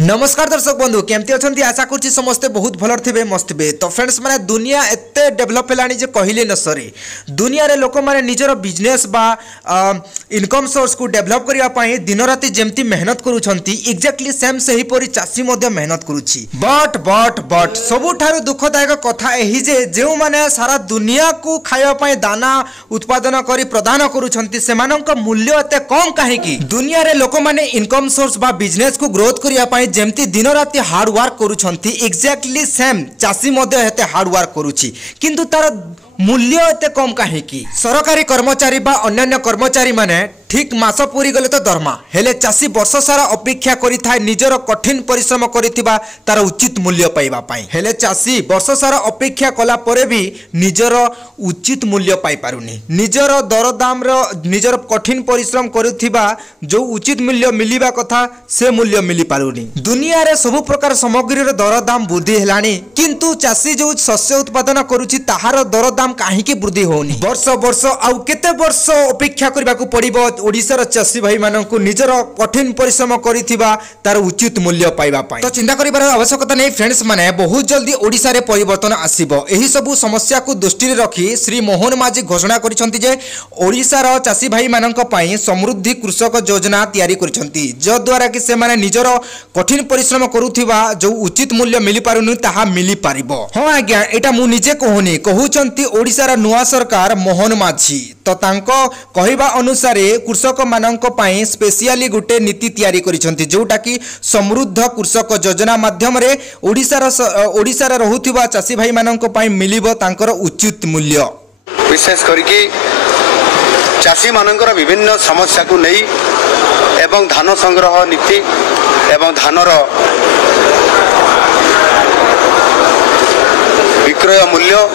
नमस्कार दर्शक बंधु केमती अच्छा आशा करुँच समस्ते बहुत भल थे मस्त थे। तो फ्रेंड्स मैंने दुनिया एत डेभलप है कहले न सरे दुनिया रे लोक मैंने निजर बिजनेस बा इनकम सोर्स को डेभलप करने दिन राति जमती मेहनत करुँच एक्जाक्टली सेम से ही चाषी मेहनत करुँची बट बट बट सबुठारु दुखदायक कथा यही जे जो मैंने सारा दुनिया को खावाई दाना उत्पादन कर प्रदान करुँच मूल्य एत कम कहीं दुनिया रे लोक मैंने इनकम सोर्स बा बिजनेस को ग्रोथ करने जेमती दिन राति हार्ड वर्क करुछंती एक्जाक्टली सेम चाषी मध्य हेते हार्ड वर्क करुछि किंतु तार मूल्य एते कम कहीं सरकारी कर्मचारी बा अन्य कर्मचारी माने ठीक मास पूरी गले तो दरमा हेले चाषी वर्ष सारा अपेक्षा करिथाय निजर कठिन परिश्रम करिथिबा तार उचित मूल्य पाइबा पाई हेले चाषी वर्ष सारा अपेक्षा कला परे भी निजर उचित मूल्य पाई पारुनी निजर दरदाम रो निजर कठिन परिश्रम करुथिबा जो उचित मूल्य मिलिबा कथा से मूल्य मिली पारुनी दुनिया रे सब प्रकार सामग्री रो दरदाम वृद्धि हेलानी किंतु चाषी जो शस्य उत्पादन करुछि ताहार दरदाम काहेकि वृद्धि होनी वर्ष वर्ष आउ केते वर्ष अपेक्षा करबाकू पड़िबो ओडिशार चाषी भाई मानक निजर कठिन परिश्रम करिथिबा तार उचित मूल्य पाइबा पाई तो चिंता करिबार आवश्यकता नहीं फ्रेंड्स माने बहुत जल्दी ओडिशा रे परिवर्तन आसीबो एही सब समस्या को दृष्टि रे रखी श्री मोहन माझी घोषणा करिसंती जे ओडिशार चाषी भाई मानक पई समृद्धि कृषक योजना तयारी करिसंती जो द्वारा कि से माने निजर कठिन परिश्रम करुथिबा जो उचित मूल्य मिली पारुनी ताहा मिली पारिबो हां आज्ञा एटा मु निजे कहूनी कहउचंती ओडिशार नुवा सरकार मोहन माझी तो तांको कहिबा अनुसार कृषक मानक पई स्पेशली गुटे नीति तयारी करिसंती जोटा कि समृद्ध कृषक योजना माध्यम रे ओडिशार रहुथिबा चाषी भाई मानक पई मिलिबो तांकर उचित मूल्य विशेष करके चाषी मानकर विभिन्न समस्या को नहीं एवं धान संग्रह नीति एवं धानर विक्रय मूल्य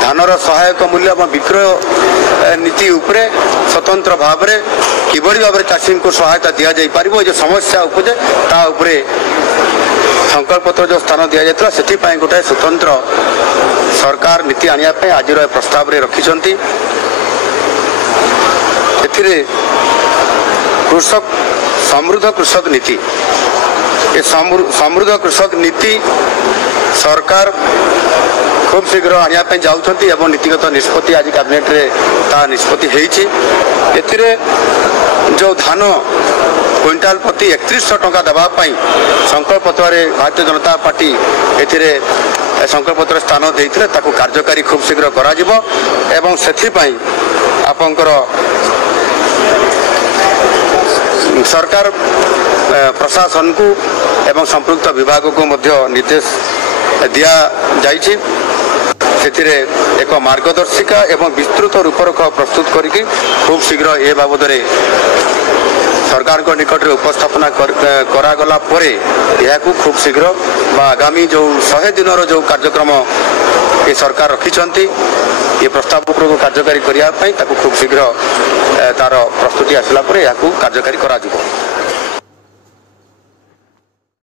धानर सहायक मूल्य विक्रय नीति उपरे स्वतंत्र भाव में किभली भाव में चाषी को सहायता दि जाई पारिबो जो समस्या उपजे ता उपरे संकल्प पत्र जो स्थान दि जायतला सेठी पई गोटे स्वतंत्र सरकार नीति आनिया पे आज प्रस्ताव रे रखिसंती एथिरे कृषक समृद्ध कृषक नीति ए समृद्ध कृषक नीति सरकार खूब शीघ्र आनिया पे जाउछंती एवं नीतिगत निष्पत्ति आज कैबिनेट रे ता निष्पत्ति हेछि एथिरे जो धान क्विंटाल प्रति 3100 टंका दबा पाई संकल्प पत्र रे भारतीय जनता पार्टी एथिरे संकल्प पत्र स्थान देइथिले ताको कार्यकारी खूब शीघ्र करा जिवो एवं सेथि पई आपनकर सरकार प्रशासन को एवं संपृक्त विभाग को मध्य निर्देश दिया जाइछि सेथिरे एक मार्गदर्शिका एवं विस्तृत रूपरेख प्रस्तुत करके खूब शीघ्र ए बाबद सरकार को निकट रे उपस्थापना करागला परे यहाकू खूब शीघ्र आगामी जो 100 दिन जो कार्यक्रम ये सरकार रखिछंती ये प्रस्ताव को कार्यकारी करिया पई ताकू खूब शीघ्र तार प्रस्तुति आसला परे यहाकू कार्यकारी करा जिवो।